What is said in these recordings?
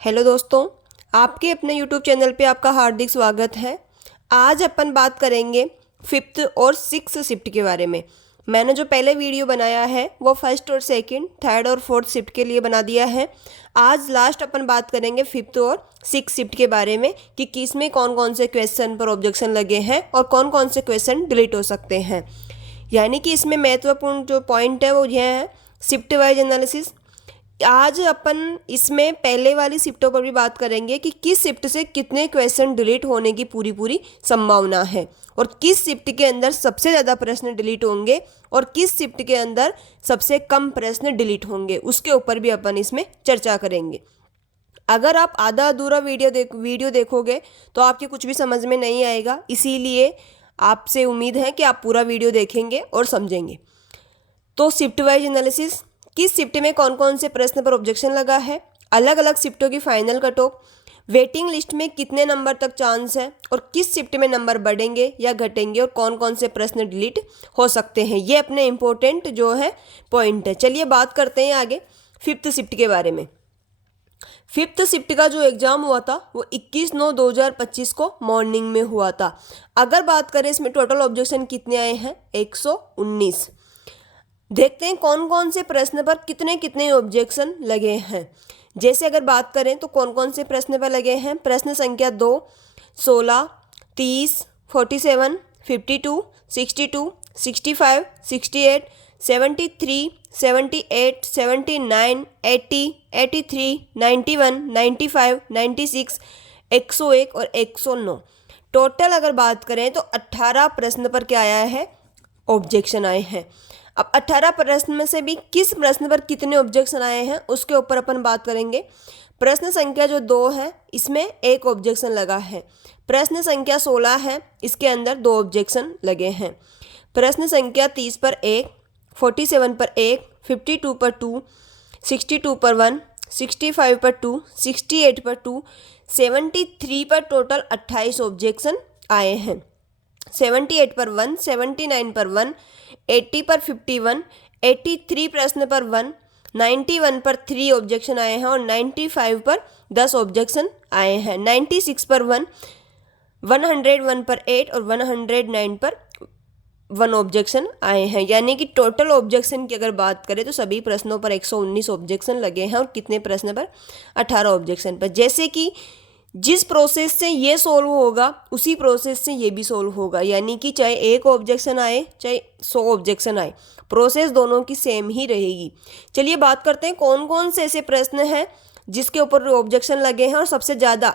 Hello दोस्तों, आपके अपने यूट्यूब चैनल पे आपका हार्दिक स्वागत है। आज अपन बात करेंगे फिफ्थ और सिक्स शिफ्ट के बारे में। मैंने जो पहले वीडियो बनाया है वो फर्स्ट और सेकंड, थर्ड और फोर्थ शिफ्ट के लिए बना दिया है। आज लास्ट अपन बात करेंगे फिफ्थ और सिक्स शिफ्ट के बारे में कि किस में कौन कौन से क्वेश्चन पर ऑब्जेक्शन लगे हैं और कौन कौन से क्वेश्चन डिलीट हो सकते हैं। यानी कि इसमें महत्वपूर्ण जो पॉइंट है वो यह है शिफ्ट वाइज एनालिसिस। आज अपन इसमें पहले वाली शिफ्टों पर भी बात करेंगे कि किस शिफ्ट से कितने क्वेश्चन डिलीट होने की पूरी संभावना है और किस शिफ्ट के अंदर सबसे ज़्यादा प्रश्न डिलीट होंगे और किस शिफ्ट के अंदर सबसे कम प्रश्न डिलीट होंगे, उसके ऊपर भी अपन इसमें चर्चा करेंगे। अगर आप आधा अधूरा वीडियो देखोगे तो आपके कुछ भी समझ में नहीं आएगा, इसीलिए आपसे उम्मीद है कि आप पूरा वीडियो देखेंगे और समझेंगे। तो शिफ्ट वाइज एनालिसिस, किस शिफ्ट में कौन कौन से प्रश्न पर ऑब्जेक्शन लगा है, अलग अलग शिफ्टों की final cut off, waiting list में कितने नंबर तक चांस है और किस शिफ्ट में नंबर बढ़ेंगे या घटेंगे और कौन कौन से प्रश्न डिलीट हो सकते हैं, ये अपने इंपॉर्टेंट जो है पॉइंट है। चलिए बात करते हैं आगे फिफ्थ शिफ्ट के बारे में। फिफ्थ शिफ्ट का जो एग्ज़ाम हुआ था वो 21/9/2025 को मॉर्निंग में हुआ था। अगर बात करें इसमें टोटल ऑब्जेक्शन कितने आए हैं, 119। देखते हैं कौन कौन से प्रश्न पर कितने कितने ऑब्जेक्शन लगे हैं। जैसे अगर बात करें तो कौन कौन से प्रश्न पर लगे हैं, प्रश्न संख्या 2, 16, 30, 47, 52, 62, 65, 68, 73, 78, 79, 80, 83, 91, 95, 96, 101 और 109। टोटल अगर बात करें तो 18 प्रश्न पर क्या आया है, ऑब्जेक्शन आए हैं। अब 18 प्रश्न में से भी किस प्रश्न पर कितने ऑब्जेक्शन आए हैं उसके ऊपर अपन बात करेंगे। प्रश्न संख्या जो 2 है इसमें एक ऑब्जेक्शन लगा है। प्रश्न संख्या 16 है, इसके अंदर 2 ऑब्जेक्शन लगे हैं। प्रश्न संख्या 30 पर 1, 47 पर 1, 52 पर 2, 62 पर 1, 65 पर 2, 68 पर 2, 73 पर टोटल 28 ऑब्जेक्शन आए हैं। 78 पर 1, 79 पर 1, 80 पर 51, 83 प्रश्न पर 1, 91 पर 3 ऑब्जेक्शन आए हैं और 95 पर 10 ऑब्जेक्शन आए हैं। 96 पर 1, 101 पर 8 और 109 पर 1 ऑब्जेक्शन आए हैं। यानी कि टोटल ऑब्जेक्शन की अगर बात करें तो सभी प्रश्नों पर 119 ऑब्जेक्शन लगे हैं और कितने प्रश्न पर, 18 ऑब्जेक्शन पर। जैसे कि जिस प्रोसेस से ये सॉल्व होगा उसी प्रोसेस से ये भी सॉल्व होगा, यानी कि चाहे एक ऑब्जेक्शन आए चाहे 100 ऑब्जेक्शन आए, प्रोसेस दोनों की सेम ही रहेगी। चलिए बात करते हैं कौन कौन से ऐसे प्रश्न हैं जिसके ऊपर ऑब्जेक्शन लगे हैं और सबसे ज़्यादा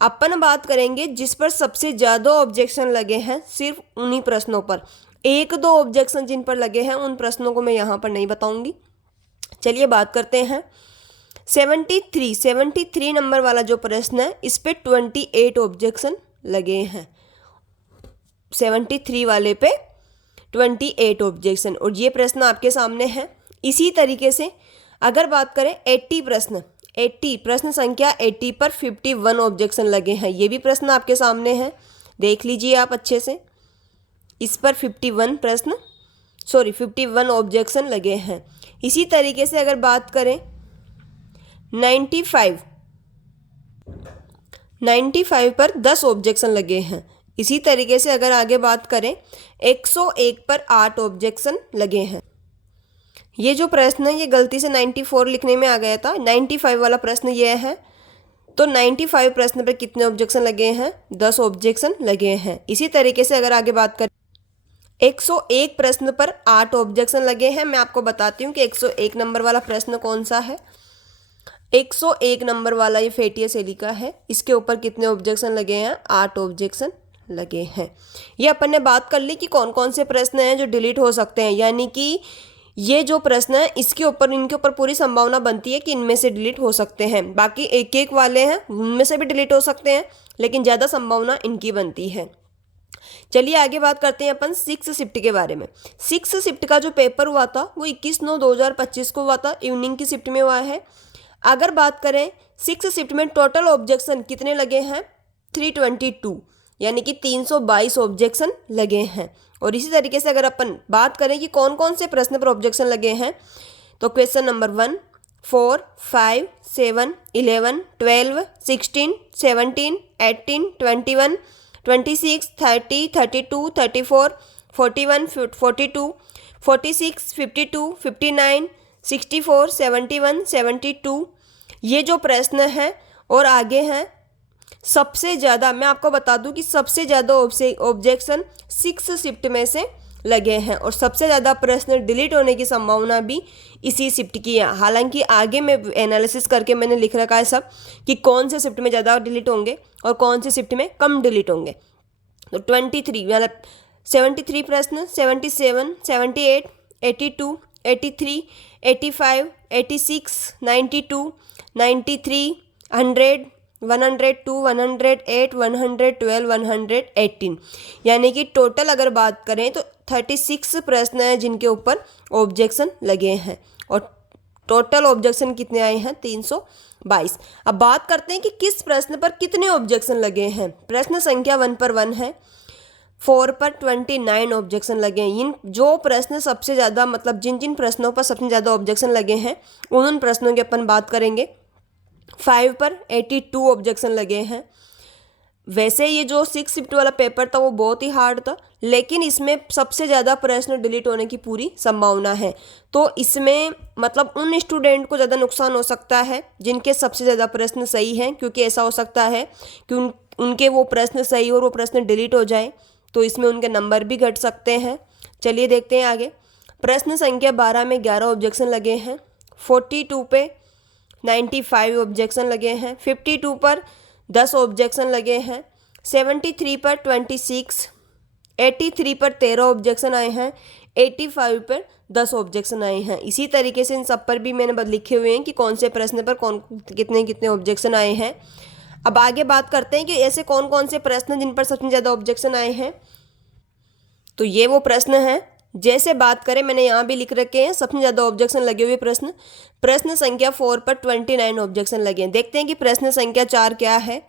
अपन बात करेंगे जिस पर सबसे ज़्यादा ऑब्जेक्शन लगे हैं सिर्फ उन्हीं प्रश्नों पर। 1-2 ऑब्जेक्शन जिन पर लगे हैं उन प्रश्नों को मैं यहाँ पर नहीं बताऊँगी। चलिए बात करते हैं 73 नंबर वाला जो प्रश्न है इस पे 28 ऑब्जेक्शन लगे हैं। 73 वाले पे 28 ऑब्जेक्शन और ये प्रश्न आपके सामने है। इसी तरीके से अगर बात करें 80 प्रश्न संख्या 80 पर 51 ऑब्जेक्शन लगे हैं। ये भी प्रश्न आपके सामने है, देख लीजिए आप अच्छे से। इस पर 51 ऑब्जेक्शन लगे हैं। इसी तरीके से अगर बात करें 95 पर 10 ऑब्जेक्शन लगे हैं। इसी तरीके से अगर आगे बात करें 101 पर 8 ऑब्जेक्शन लगे हैं। ये जो प्रश्न है ये गलती से 94 लिखने में आ गया था, 95 वाला प्रश्न ये है। तो 95 प्रश्न पर कितने ऑब्जेक्शन लगे हैं, 10 ऑब्जेक्शन लगे हैं। इसी तरीके से अगर आगे बात करें 101 प्रश्न पर 8 ऑब्जेक्शन लगे हैं। मैं आपको बताती हूँ कि 101 नंबर वाला प्रश्न कौन सा है। 101 नंबर वाला ये फैटी एसिडिका है, इसके ऊपर कितने ऑब्जेक्शन लगे हैं, 8 ऑब्जेक्शन लगे हैं। ये अपन ने बात कर ली कि कौन कौन से प्रश्न हैं जो डिलीट हो सकते हैं, यानी कि ये जो प्रश्न है इनके ऊपर पूरी संभावना बनती है कि इनमें से डिलीट हो सकते हैं। बाकी एक एक वाले हैं उनमें से भी डिलीट हो सकते हैं, लेकिन ज़्यादा संभावना इनकी बनती है। चलिए आगे बात करते हैं अपन सिक्स शिफ्ट के बारे में। सिक्स शिफ्ट का जो पेपर हुआ था वो 21/9/2025 को हुआ था, इवनिंग की शिफ्ट में हुआ है। अगर बात करें सिक्स शिफ्ट में टोटल ऑब्जेक्शन कितने लगे हैं, 322, यानी कि 322 ऑब्जेक्शन लगे हैं। और इसी तरीके से अगर अपन बात करें कि कौन कौन से प्रश्न पर ऑब्जेक्शन लगे हैं तो क्वेश्चन नंबर 1, 4, 5, 7, 11, 12, 16, 17, 18, 21, 26, 30, 32, 34, 41, 42, 46, 52, 59, 64, 71, 72। ये जो प्रश्न हैं और आगे हैं सबसे ज़्यादा, मैं आपको बता दूं कि सबसे ज़्यादा ऑब्जेक्शन 6 शिफ्ट में से लगे हैं और सबसे ज़्यादा प्रश्न डिलीट होने की संभावना भी इसी शिफ्ट की है। हालांकि आगे में एनालिसिस करके मैंने लिख रखा है सब कि कौन से शिफ्ट में ज़्यादा डिलीट होंगे और कौन से शिफ्ट में कम डिलीट होंगे। तो 23 मतलब 73 प्रश्न, 77, 78, 82, 83, 85, 86, 92, 93, 100, 102, 108, 112, 118, यानी कि टोटल अगर बात करें तो 36 प्रश्न हैं जिनके ऊपर ऑब्जेक्शन लगे हैं और टोटल ऑब्जेक्शन कितने आए हैं 322। अब बात करते हैं कि किस प्रश्न पर कितने ऑब्जेक्शन लगे हैं। प्रश्न संख्या 1 पर 1 है, 4 पर 29 ऑब्जेक्शन लगे हैं। इन जो प्रश्न सबसे ज़्यादा मतलब जिन जिन प्रश्नों पर सबसे ज़्यादा ऑब्जेक्शन लगे हैं उन प्रश्नों की अपन बात करेंगे। 5 पर 82 ऑब्जेक्शन लगे हैं। वैसे ये जो 6 शिफ्ट वाला पेपर था वो बहुत ही हार्ड था, लेकिन इसमें सबसे ज़्यादा प्रश्न डिलीट होने की पूरी संभावना है। तो इसमें मतलब उन स्टूडेंट को ज़्यादा नुकसान हो सकता है जिनके सबसे ज़्यादा प्रश्न सही हैं, क्योंकि ऐसा हो सकता है कि उनके वो प्रश्न सही और वो प्रश्न डिलीट हो जाए, तो इसमें उनके नंबर भी घट सकते हैं। चलिए देखते हैं आगे। प्रश्न संख्या 12 में 11 ऑब्जेक्शन लगे हैं। 42 पे 95 ऑब्जेक्शन लगे हैं। 52 पर 10 ऑब्जेक्शन लगे हैं। 73 पर 26, 83 पर 13 ऑब्जेक्शन आए हैं। 85 पर 10 ऑब्जेक्शन आए हैं। इसी तरीके से इन सब पर भी मैंने लिखे हुए हैं कि कौन से प्रश्न पर कौन कितने कितने ऑब्जेक्शन आए हैं। अब आगे बात करते हैं कि ऐसे कौन कौन से प्रश्न जिन पर सबसे ज़्यादा ऑब्जेक्शन आए हैं। तो ये वो प्रश्न हैं, जैसे बात करें मैंने यहाँ भी लिख रखे हैं सबसे ज़्यादा ऑब्जेक्शन लगे हुए प्रश्न। प्रश्न संख्या 4 पर 29 ऑब्जेक्शन लगे हैं। देखते हैं कि प्रश्न संख्या 4 क्या है।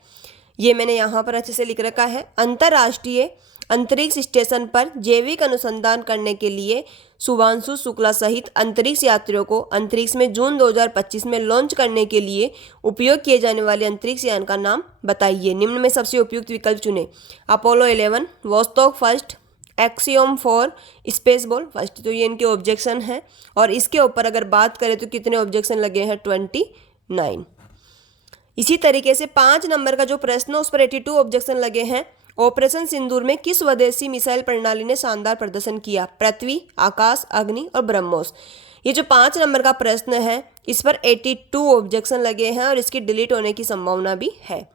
ये मैंने यहाँ पर अच्छे से लिख रखा है। अंतर्राष्ट्रीय अंतरिक्ष स्टेशन पर जैविक अनुसंधान करने के लिए शुभांशु शुक्ला सहित अंतरिक्ष यात्रियों को अंतरिक्ष में जून 2025 में लॉन्च करने के लिए उपयोग किए जाने वाले अंतरिक्ष यान का नाम बताइए। निम्न में सबसे उपयुक्त विकल्प चुने। Apollo 11, Vostok first, Axiom 4, Spaceball first. तो ये इनके ऑब्जेक्शन हैं और इसके ऊपर अगर बात करें तो कितने ऑब्जेक्शन लगे हैं 29। इसी तरीके से 5 नंबर का जो प्रश्न है उस पर 82 ऑब्जेक्शन लगे हैं। ऑपरेशन सिंदूर में किस स्वदेशी मिसाइल प्रणाली ने शानदार प्रदर्शन किया? पृथ्वी, आकाश, अग्नि और ब्रह्मोस। ये जो 5 नंबर का प्रश्न है इस पर 82 ऑब्जेक्शन लगे हैं और इसकी डिलीट होने की संभावना भी है।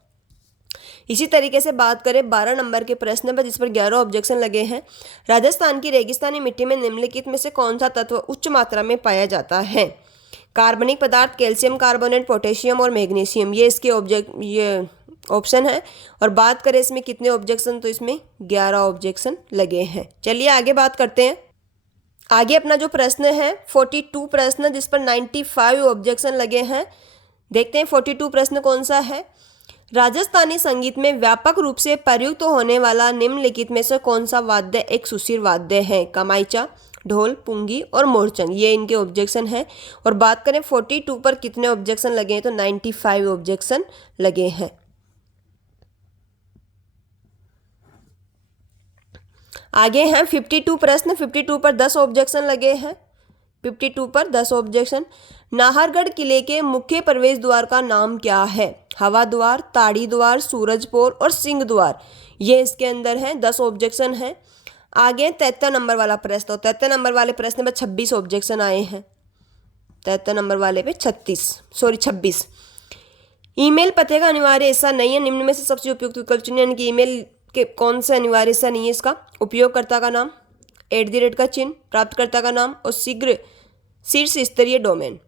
इसी तरीके से बात करें 12 नंबर के प्रश्न पर जिस पर 11 ऑब्जेक्शन लगे हैं। राजस्थान की रेगिस्तानी मिट्टी में निम्नलिखित में से कौन सा तत्व उच्च मात्रा में पाया जाता है? कार्बनिक पदार्थ, कैल्शियम कार्बोनेट, पोटेशियम और मैग्नीशियम। ये इसके ये ऑप्शन है। और बात करें इसमें कितने ऑब्जेक्शन, तो इसमें 11 ऑब्जेक्शन लगे हैं। चलिए आगे बात करते हैं। आगे अपना जो प्रश्न है 42 प्रश्न जिस पर 95 ऑब्जेक्शन लगे हैं। देखते हैं 42 प्रश्न कौन सा है। राजस्थानी संगीत में व्यापक रूप से प्रयुक्त होने वाला निम्नलिखित में से कौन सा वाद्य एक सुशीर वाद्य है? कमाइचा, ढोल, पुंगी और मोरचंग। ये इनके ऑब्जेक्शन है। और बात करें 42 पर कितने ऑब्जेक्शन लगे हैं, तो 95 ऑब्जेक्शन लगे हैं। आगे हैं 52 प्रश्न। 52 पर 10 ऑब्जेक्शन लगे हैं। 52 पर 10 ऑब्जेक्शन। नाहरगढ़ किले के मुख्य प्रवेश द्वार का नाम क्या है? हवा द्वार, ताड़ी द्वार, सूरजपोर और सिंह द्वार। ये इसके अंदर हैं। 10 ऑब्जेक्शन हैं। आगे 73 नंबर वाला प्रश्न। तो 73 नंबर वाले प्रश्न पर 26 ऑब्जेक्शन आए हैं। 73 नंबर वाले पे 26। ईमेल पते का अनिवार्य हिस्सा नहीं है। निम्न में से सबसे उपयुक्त विकल्प चुनिए। यानी कि ईमेल के कौन सा अनिवार्य हिस्सा नहीं है इसका? उपयोगकर्ता का नाम, @ का चिन्ह, प्राप्तकर्ता का नाम और शीर्ष स्तरीय डोमेन।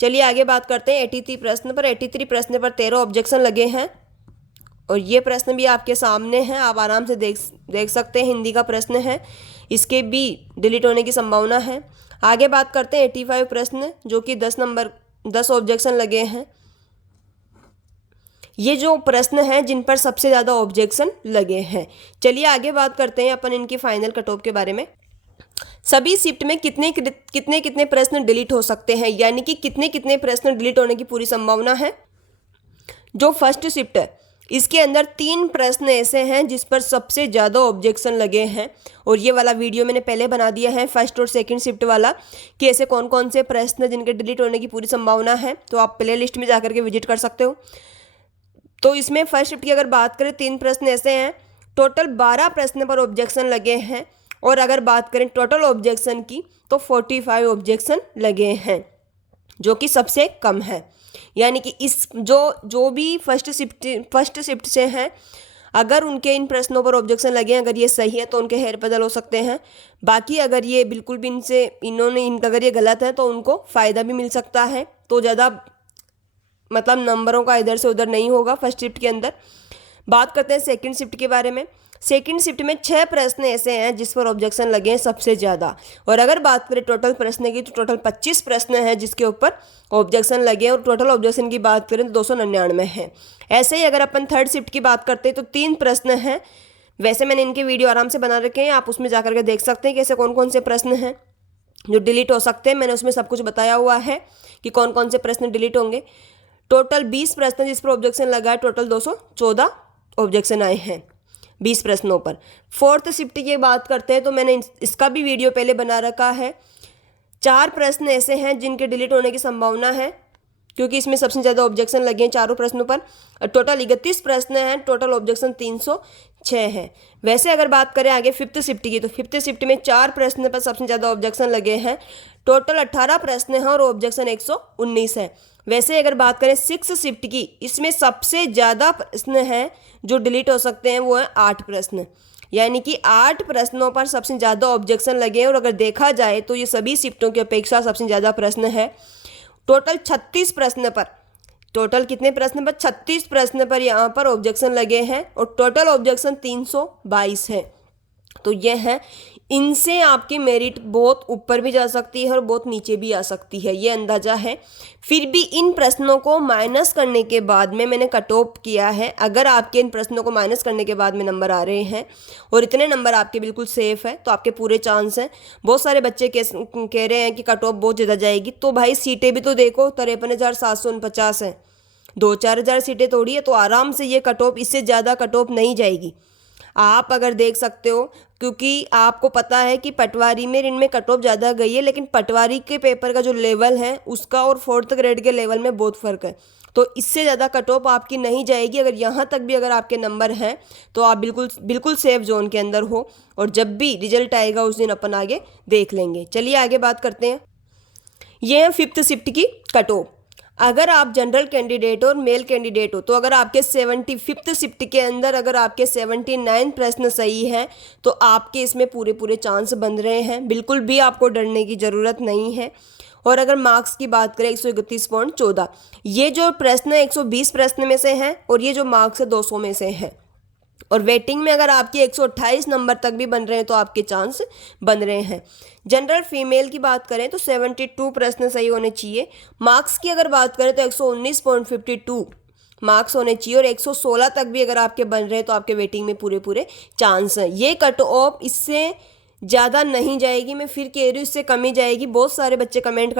चलिए आगे बात करते हैं 83 प्रश्न पर। 83 प्रश्न पर 13 ऑब्जेक्शन लगे हैं और ये प्रश्न भी आपके सामने हैं, आप आराम से देख सकते हैं। हिंदी का प्रश्न है, इसके भी डिलीट होने की संभावना है। आगे बात करते हैं 85 प्रश्न जो कि 10 ऑब्जेक्शन लगे हैं। ये जो प्रश्न हैं जिन पर सबसे ज़्यादा ऑब्जेक्शन लगे हैं। चलिए आगे बात करते हैं अपन इनकी फाइनल कट ऑफ के बारे में। सभी शिफ्ट में कितने कितने प्रश्न डिलीट हो सकते हैं, यानी कि कितने कितने प्रश्न डिलीट होने की पूरी संभावना है। जो फर्स्ट शिफ्ट है इसके अंदर 3 प्रश्न ऐसे हैं जिस पर सबसे ज़्यादा ऑब्जेक्शन लगे हैं, और ये वाला वीडियो मैंने पहले बना दिया है फर्स्ट और सेकंड शिफ्ट वाला, कि ऐसे कौन कौन से प्रश्न जिनके डिलीट होने की पूरी संभावना है, तो आप प्ले लिस्ट में जाकर के विजिट कर सकते हो। तो इसमें फर्स्ट शिफ्ट की अगर बात करें 3 प्रश्न ऐसे हैं, टोटल 12 प्रश्न पर ऑब्जेक्शन लगे हैं, और अगर बात करें टोटल ऑब्जेक्शन की तो 45 ऑब्जेक्शन लगे हैं, जो कि सबसे कम है। यानी कि इस जो भी फर्स्ट शिफ्ट से हैं, अगर उनके इन प्रश्नों पर ऑब्जेक्शन लगे, अगर ये सही है तो उनके हेर बदल हो सकते हैं। बाकी अगर ये बिल्कुल भी अगर ये गलत है तो उनको फ़ायदा भी मिल सकता है, तो ज़्यादा मतलब नंबरों का इधर से उधर नहीं होगा फर्स्ट शिफ्ट के अंदर। बात करते हैं सेकंड शिफ्ट के बारे में। सेकंड शिफ्ट में 6 प्रश्न ऐसे हैं जिस पर ऑब्जेक्शन लगे हैं सबसे ज़्यादा, और अगर बात करें टोटल प्रश्न की तो टोटल 25 प्रश्न हैं जिसके ऊपर ऑब्जेक्शन लगे हैं, और टोटल ऑब्जेक्शन की बात करें तो 299 है। ऐसे ही अगर अपन थर्ड शिफ्ट की बात करते हैं तो 3 प्रश्न हैं। वैसे मैंने इनके वीडियो आराम से बना रखे हैं, आप उसमें जा करके देख सकते हैं कि ऐसे कौन कौन से प्रश्न हैं जो डिलीट हो सकते हैं। मैंने उसमें सब कुछ बताया हुआ है कि कौन कौन से प्रश्न डिलीट होंगे। टोटल 20 प्रश्न जिस पर ऑब्जेक्शन लगा है, टोटल 214 ऑब्जेक्शन आए हैं 20 प्रश्नों पर। फोर्थ शिफ्ट की बात करते हैं तो मैंने इसका भी वीडियो पहले बना रखा है। 4 प्रश्न ऐसे हैं जिनके डिलीट होने की संभावना है, क्योंकि इसमें सबसे ज़्यादा ऑब्जेक्शन लगे हैं चारों प्रश्नों पर। टोटल 31 प्रश्न हैं, टोटल ऑब्जेक्शन 306 हैं। वैसे अगर बात करें आगे फिफ्थ शिफ्ट की, तो फिफ्थ शिफ्ट में 4 प्रश्न पर सबसे ज़्यादा ऑब्जेक्शन लगे हैं, टोटल 18 प्रश्न हैं और ऑब्जेक्शन 119 है। वैसे अगर बात करें सिक्स शिफ्ट की, इसमें सबसे ज़्यादा प्रश्न हैं जो डिलीट हो सकते हैं, वो है 8 प्रश्न, यानी कि 8 प्रश्नों पर सबसे ज़्यादा ऑब्जेक्शन लगे हैं। और अगर देखा जाए तो ये सभी शिफ्टों की अपेक्षा सबसे ज़्यादा प्रश्न है। टोटल 36 प्रश्न पर, टोटल कितने प्रश्न पर, 36 प्रश्न पर यहाँ पर ऑब्जेक्शन लगे हैं, और टोटल ऑब्जेक्शन 322 है। तो ये है, इनसे आपकी मेरिट बहुत ऊपर भी जा सकती है और बहुत नीचे भी आ सकती है, ये अंदाज़ा है। फिर भी इन प्रश्नों को माइनस करने के बाद में मैंने कट ऑफ किया है। अगर आपके इन प्रश्नों को माइनस करने के बाद में नंबर आ रहे हैं और इतने नंबर आपके बिल्कुल सेफ है, तो आपके पूरे चांस हैं। बहुत सारे बच्चे कह रहे हैं कि कट ऑफ बहुत ज़्यादा जाएगी, तो भाई सीटें भी तो देखो, 53,749 है, 2-4 हज़ार सीटें थोड़ी है, तो आराम से ये कट ऑफ, इससे ज़्यादा कट ऑफ नहीं जाएगी। आप अगर देख सकते हो, क्योंकि आपको पता है कि पटवारी में इनमें कट ऑफ ज़्यादा गई है, लेकिन पटवारी के पेपर का जो लेवल है उसका और 4th ग्रेड के लेवल में बहुत फ़र्क है, तो इससे ज़्यादा कट ऑफ आपकी नहीं जाएगी। अगर यहाँ तक भी अगर आपके नंबर हैं तो आप बिल्कुल सेफ जोन के अंदर हो, और जब भी रिजल्ट आएगा उस दिन अपन आगे देख लेंगे। चलिए आगे बात करते हैं। ये है फिफ्थ शिफ्ट की कट ऑफ। अगर आप जनरल कैंडिडेट और मेल कैंडिडेट हो, तो अगर आपके 75th शिफ्ट के अंदर अगर आपके 79 प्रश्न सही हैं, तो आपके इसमें पूरे चांस बन रहे हैं, बिल्कुल भी आपको डरने की ज़रूरत नहीं है। और अगर मार्क्स की बात करें 131.14, ये जो प्रश्न है 120 प्रश्न में से हैं, और ये जो मार्क्स है 200 में से हैं। और वेटिंग में अगर आपके 128 नंबर तक भी बन रहे हैं तो आपके चांस बन रहे हैं। जनरल फीमेल की बात करें तो 72 प्रश्न सही होने चाहिए। मार्क्स की अगर बात करें तो 119.52 मार्क्स होने चाहिए, और 116 तक भी अगर आपके बन रहे हैं तो आपके वेटिंग में पूरे चांस हैं। ये कट ऑफ इससे ज़्यादा नहीं जाएगी, मैं फिर कह रही हूँ, इससे कम ही जाएगी। बहुत सारे बच्चे कमेंट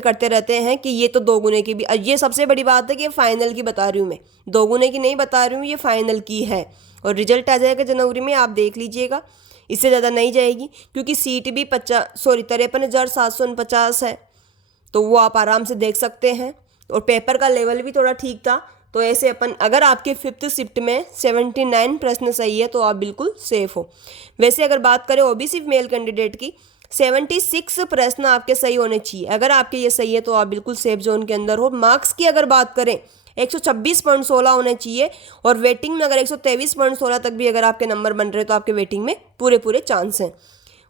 करते रहते हैं कि ये तो 2 गुने की भी, ये सबसे बड़ी बात है कि फाइनल की बता रही हूँ मैं, 2 गुने की नहीं बता रही हूँ, ये फाइनल की है। और रिजल्ट आ जाएगा जनवरी में, आप देख लीजिएगा, इससे ज़्यादा नहीं जाएगी, क्योंकि सीट भी 53,749 है, तो वो आप आराम से देख सकते हैं। और पेपर का लेवल भी थोड़ा ठीक था, तो ऐसे अपन, अगर आपके फिफ्थ शिफ्ट में 79 प्रश्न सही है तो आप बिल्कुल सेफ हो। वैसे अगर बात करें ओबीसी मेल कैंडिडेट की, 76 प्रश्न आपके सही होने चाहिए। अगर आपके ये सही है तो आप बिल्कुल सेफ जोन के अंदर हो। मार्क्स की अगर बात करें 126.16 होने चाहिए, और वेटिंग में अगर 123.16 तक भी अगर आपके नंबर बन रहे हैं तो आपके वेटिंग में पूरे चांस हैं।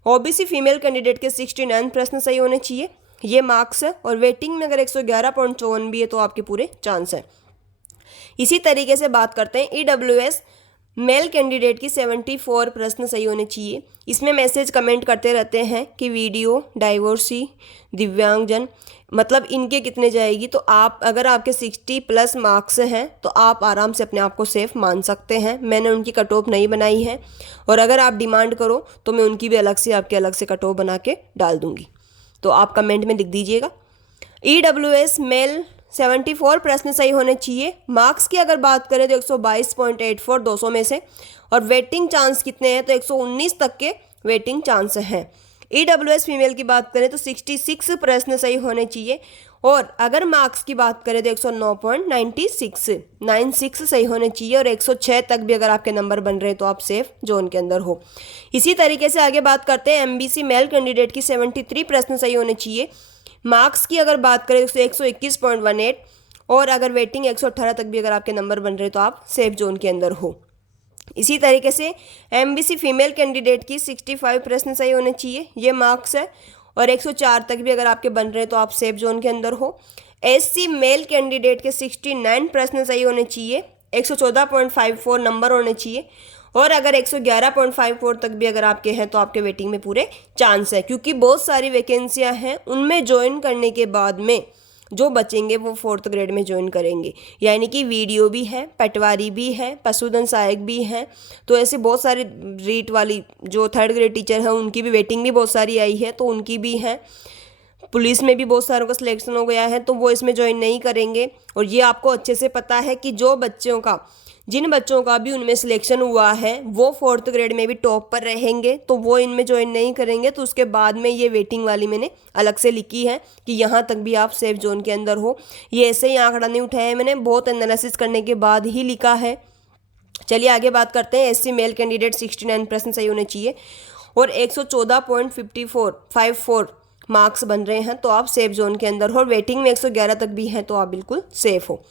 ओबीसी फीमेल कैंडिडेट के 69 प्रश्न सही होने चाहिए, ये मार्क्स है, और वेटिंग में अगर 111.54 भी है तो आपके पूरे चांस हैं। इसी तरीके से बात करते हैं ईडब्ल्यूएस मेल कैंडिडेट की 74 प्रश्न सही होने चाहिए। इसमें मैसेज कमेंट करते रहते हैं कि वीडियो, डाइवोर्सी, दिव्यांगजन, मतलब इनके कितने जाएगी। तो आप अगर आपके 60+ मार्क्स हैं तो आप आराम से अपने आप को सेफ मान सकते हैं। मैंने उनकी कट ऑफ नहीं बनाई है, और अगर आप डिमांड करो तो मैं उनकी भी अलग से आपके अलग से कट ऑफ बना के डाल दूंगी। तो आप कमेंट में लिख दीजिएगा। EWS मेल 74 प्रश्न सही होने चाहिए। मार्क्स की अगर बात करें तो 122.84 200 में से, और वेटिंग चांस कितने हैं तो 119 तक के वेटिंग चांस हैं। EWS फीमेल की बात करें तो 66 प्रश्न सही होने चाहिए, और अगर मार्क्स की बात करें तो 109.96 सही होने चाहिए, और 106 तक भी अगर आपके नंबर बन रहे हैं तो आप सेफ जोन के अंदर हो। इसी तरीके से आगे बात करते हैं MBC मेल कैंडिडेट की 73 प्रश्न सही होने चाहिए। मार्क्स की अगर बात करें तो 121.18, और अगर वेटिंग 118 तक भी अगर आपके नंबर बन रहे तो आप सेफ जोन के अंदर हो। इसी तरीके से MBC फीमेल कैंडिडेट की 65 प्रश्न सही होने चाहिए, ये मार्क्स है, और 104 तक भी अगर आपके बन रहे तो आप सेफ जोन के अंदर हो। SC मेल कैंडिडेट के 69 प्रश्न सही होने चाहिए, 114.54 नंबर होने चाहिए, और अगर 111.54 तक भी अगर आपके हैं तो आपके वेटिंग में पूरे चांस है, क्योंकि बहुत सारी वैकेंसियां हैं, उनमें ज्वाइन करने के बाद में जो बचेंगे वो 4th ग्रेड में ज्वाइन करेंगे। यानी कि वीडियो भी है, पटवारी भी है, पशुधन सहायक भी है। तो ऐसे बहुत सारे रीट वाली जो 3rd ग्रेड टीचर हैं उनकी भी वेटिंग भी बहुत सारी आई है, तो उनकी भी है। पुलिस में भी बहुत सारों का सिलेक्शन हो गया है, तो वो इसमें ज्वाइन नहीं करेंगे। और ये आपको अच्छे से पता है कि जिन बच्चों का भी उनमें सिलेक्शन हुआ है वो 4th ग्रेड में भी टॉप पर रहेंगे, तो वो इनमें ज्वाइन नहीं करेंगे। तो उसके बाद में ये वेटिंग वाली मैंने अलग से लिखी है कि यहाँ तक भी आप सेफ जोन के अंदर हो। ये ऐसे ही आंकड़ा नहीं उठाया है मैंने, बहुत एनालिसिस करने के बाद ही लिखा है। चलिए आगे बात करते हैं। SC मेल कैंडिडेट 69 प्रश्न सही होने चाहिए, और 114.54 मार्क्स बन रहे हैं तो आप सेफ जोन के अंदर हो, और वेटिंग में 111 तक भी हैं तो आप बिल्कुल सेफ हो।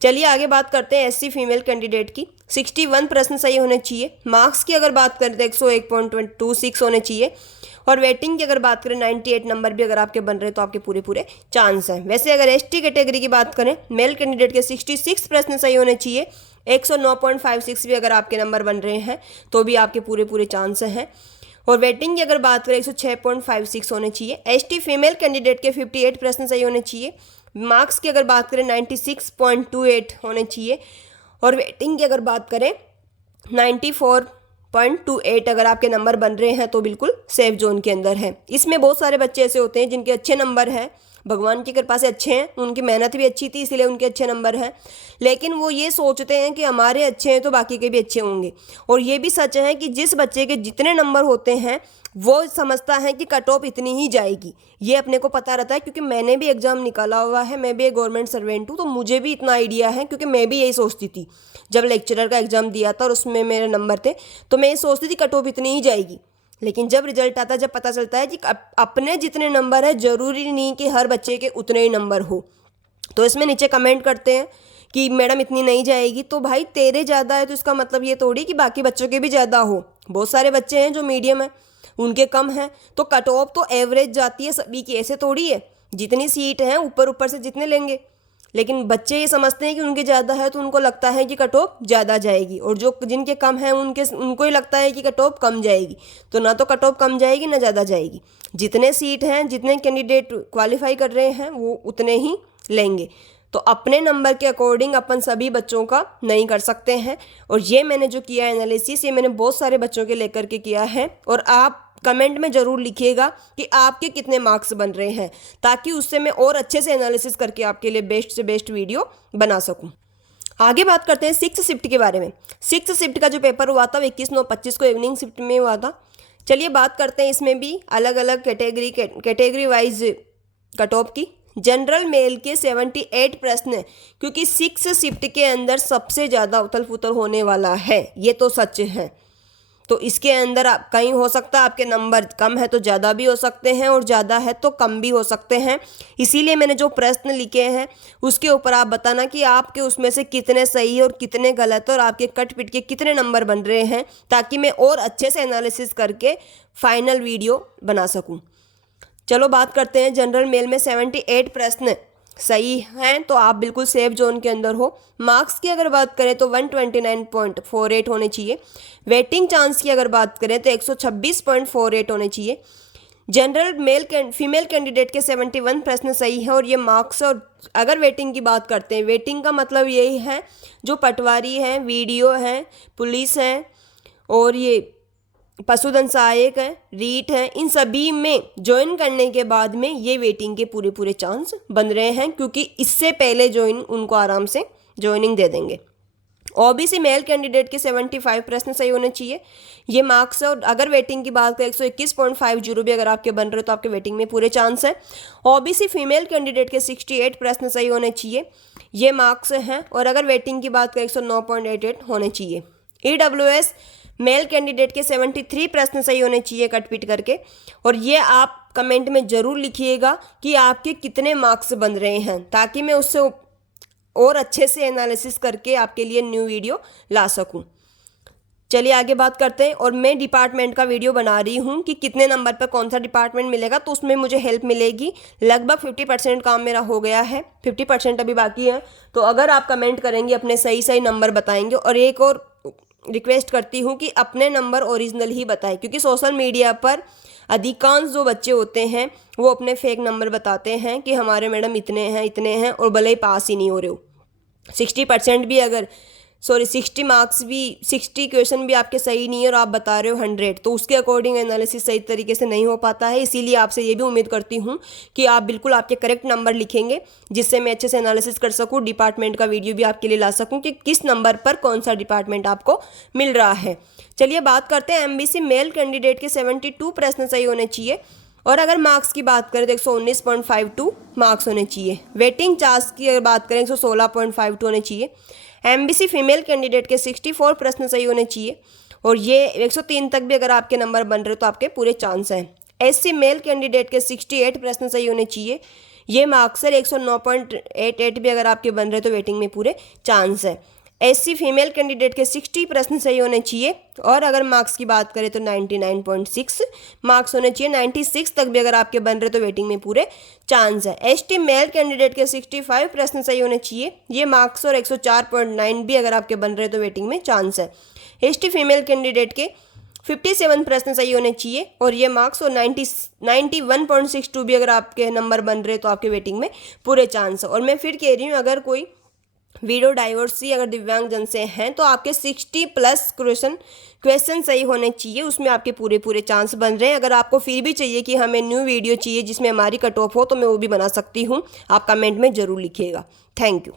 चलिए आगे बात करते हैं SC फीमेल कैंडिडेट की 61 प्रश्न सही होने चाहिए। मार्क्स की अगर बात करें तो 101.26 होने चाहिए, और वेटिंग की अगर बात करें 98 नंबर भी अगर आपके बन रहे तो आपके पूरे चांस हैं। वैसे अगर ST कैटेगरी की बात करें, मेल कैंडिडेट के 66 प्रश्न सही होने चाहिए, 109.56 भी अगर आपके नंबर बन रहे हैं तो भी आपके पूरे चांस हैं। और वेटिंग की अगर बात करें 106.56 होने चाहिए। ST फीमेल कैंडिडेट के 58 प्रश्न सही होने चाहिए। मार्क्स की अगर बात करें 96.28 होने चाहिए, और वेटिंग की अगर बात करें 94.28 अगर आपके नंबर बन रहे हैं तो बिल्कुल सेफ जोन के अंदर है। इसमें बहुत सारे बच्चे ऐसे होते हैं जिनके अच्छे नंबर हैं, भगवान की कृपा से अच्छे हैं, उनकी मेहनत भी अच्छी थी इसलिए उनके अच्छे नंबर हैं, लेकिन वो ये सोचते हैं कि हमारे अच्छे हैं तो बाकी के भी अच्छे होंगे। और ये भी सच है कि जिस बच्चे के जितने नंबर होते हैं वो समझता है कि कट ऑफ इतनी ही जाएगी। ये अपने को पता रहता है, क्योंकि मैंने भी एग्ज़ाम निकाला हुआ है, मैं भी एक गवर्नमेंट सर्वेंट हूँ, तो मुझे भी इतना आइडिया है, क्योंकि मैं भी यही सोचती थी जब लेक्चरर का एग्ज़ाम दिया था और उसमें मेरे नंबर थे, तो मैं ये सोचती थी कट ऑफ इतनी ही जाएगी। लेकिन जब रिजल्ट आता है, जब पता चलता है कि अपने जितने नंबर है ज़रूरी नहीं कि हर बच्चे के उतने ही नंबर हो। तो इसमें नीचे कमेंट करते हैं कि मैडम इतनी नहीं जाएगी, तो भाई तेरे ज़्यादा है तो इसका मतलब ये थोड़ी कि बाकी बच्चों के भी ज़्यादा हो। बहुत सारे बच्चे हैं जो मीडियम है, उनके कम है, तो कट ऑफ तो एवरेज जाती है सभी की, ऐसे थोड़ी है जितनी सीट है ऊपर से जितने लेंगे। लेकिन बच्चे ये समझते हैं कि उनके ज़्यादा है तो उनको लगता है कि कट ऑफ ज़्यादा जाएगी, और जो जिनके कम है उनको ही लगता है कि कट ऑफ कम जाएगी। तो ना तो कट ऑफ कम जाएगी ना ज़्यादा जाएगी, जितने सीट हैं जितने कैंडिडेट क्वालिफाई कर रहे हैं वो उतने ही लेंगे। तो अपने नंबर के अकॉर्डिंग अपन सभी बच्चों का नहीं कर सकते हैं। और ये मैंने जो किया है एनालिसिस, ये मैंने बहुत सारे बच्चों के लेकर के किया है, और आप कमेंट में ज़रूर लिखिएगा कि आपके कितने मार्क्स बन रहे हैं, ताकि उससे मैं और अच्छे से एनालिसिस करके आपके लिए बेस्ट से बेस्ट वीडियो बना सकूं। आगे बात करते हैं 6th शिफ्ट के बारे में। 6th शिफ्ट का जो पेपर हुआ था 21/9/25 को इवनिंग शिफ्ट में हुआ था। चलिए बात करते हैं इसमें भी अलग अलग कैटेगरी वाइज कट ऑफ की। जनरल मेल के 78 प्रश्न, क्योंकि 6th शिफ्ट के अंदर सबसे ज़्यादा उथल पुथल होने वाला है, ये तो सच है। तो इसके अंदर कहीं हो सकता है आपके नंबर कम है तो ज़्यादा भी हो सकते हैं, और ज़्यादा है तो कम भी हो सकते हैं। इसीलिए मैंने जो प्रश्न लिखे हैं उसके ऊपर आप बताना कि आपके उसमें से कितने सही और कितने गलत, और आपके कट पिट के कितने नंबर बन रहे हैं, ताकि मैं और अच्छे से एनालिसिस करके फाइनल वीडियो बना सकूँ। चलो बात करते हैं जनरल मेल में 78 प्रश्न सही हैं तो आप बिल्कुल सेफ जोन के अंदर हो। मार्क्स की अगर बात करें तो 129.48 होने चाहिए। वेटिंग चांस की अगर बात करें तो 126.48 होने चाहिए। जनरल फीमेल कैंडिडेट के 71 प्रश्न सही है और ये मार्क्स। और अगर वेटिंग की बात करते हैं, वेटिंग का मतलब यही है जो पटवारी हैं, वीडियो हैं, पुलिस हैं और ये पशुधन सहायक है, रीट है, इन सभी में ज्वाइन करने के बाद में ये वेटिंग के पूरे पूरे चांस बन रहे हैं, क्योंकि इससे पहले ज्वाइन उनको आराम से ज्वाइनिंग दे देंगे। ओबीसी मेल कैंडिडेट के 75 प्रश्न सही होने चाहिए, ये मार्क्स है। और अगर वेटिंग की बात करें 121.50 भी अगर आपके बन रहे हो तो आपके वेटिंग में पूरे चांस है। ओबीसी फीमेल कैंडिडेट के 68 प्रश्न सही होने चाहिए, ये मार्क्स हैं। और अगर वेटिंग की बात करें 109.88 होने चाहिए। ईडब्ल्यूएस मेल कैंडिडेट के 73 प्रश्न सही होने चाहिए कट पीट करके। और ये आप कमेंट में ज़रूर लिखिएगा कि आपके कितने मार्क्स बन रहे हैं, ताकि मैं उससे और अच्छे से एनालिसिस करके आपके लिए न्यू वीडियो ला सकूं। चलिए आगे बात करते हैं। और मैं डिपार्टमेंट का वीडियो बना रही हूँ कि कितने नंबर पर कौन सा डिपार्टमेंट मिलेगा, तो उसमें मुझे हेल्प मिलेगी। लगभग 50% काम मेरा हो गया है, 50% अभी बाकी है। तो अगर आप कमेंट करेंगे, अपने सही सही नंबर बताएंगे। और एक और रिक्वेस्ट करती हूँ कि अपने नंबर ओरिजिनल ही बताएं, क्योंकि सोशल मीडिया पर अधिकांश जो बच्चे होते हैं वो अपने फेक नंबर बताते हैं कि हमारे मैडम इतने हैं और भले ही पास ही नहीं हो रहे हो। 60% भी अगर 60 मार्क्स भी 60 क्वेश्चन भी आपके सही नहीं है और आप बता रहे हो 100, तो उसके अकॉर्डिंग एनालिसिस सही तरीके से नहीं हो पाता है। इसीलिए आपसे ये भी उम्मीद करती हूँ कि आप बिल्कुल आपके करेक्ट नंबर लिखेंगे, जिससे मैं अच्छे से एनालिसिस कर सकूँ, डिपार्टमेंट का वीडियो भी आपके लिए ला सकूँ कि किस नंबर पर कौन सा डिपार्टमेंट आपको मिल रहा है। चलिए बात करते हैं। एमबीसी मेल कैंडिडेट के 72 प्रश्न सही होने चाहिए। और अगर मार्क्स की बात करें तो 119.52 मार्क्स होने चाहिए। वेटिंग चार्ज की अगर बात करें 116.52 होने चाहिए। एमबीसी फीमेल कैंडिडेट के 64 प्रश्न सही होने चाहिए और ये 103 तक भी अगर आपके नंबर बन रहे तो आपके पूरे चांस हैं। एससी मेल कैंडिडेट के 68 प्रश्न सही होने चाहिए, ये मार्क्स है। 109.88 भी अगर आपके बन रहे तो वेटिंग में पूरे चांस है। एससी फीमेल कैंडिडेट के 60 प्रश्न सही होने चाहिए और अगर मार्क्स की बात करें तो 99.6 मार्क्स होने चाहिए। 96 तक भी अगर आपके बन रहे तो वेटिंग में पूरे चांस है। एसटी मेल कैंडिडेट के 65 प्रश्न सही होने चाहिए, ये मार्क्स। और 104.9 भी अगर आपके बन रहे तो वेटिंग में चांस है। एसटी फीमेल कैंडिडेट के 57 प्रश्न सही होने चाहिए और ये मार्क्स। और 91.62 भी अगर आपके नंबर बन रहे तो आपके वेटिंग में पूरे चांस है। और मैं फिर कह रही हूँ, अगर कोई वीडियो डाइवर्सिटी अगर दिव्यांग जन से हैं तो आपके 60+ क्वेश्चन सही होने चाहिए, उसमें आपके पूरे पूरे चांस बन रहे हैं। अगर आपको फिर भी चाहिए कि हमें न्यू वीडियो चाहिए जिसमें हमारी कट ऑफ हो, तो मैं वो भी बना सकती हूँ। आप कमेंट में ज़रूर लिखिएगा। Thank you.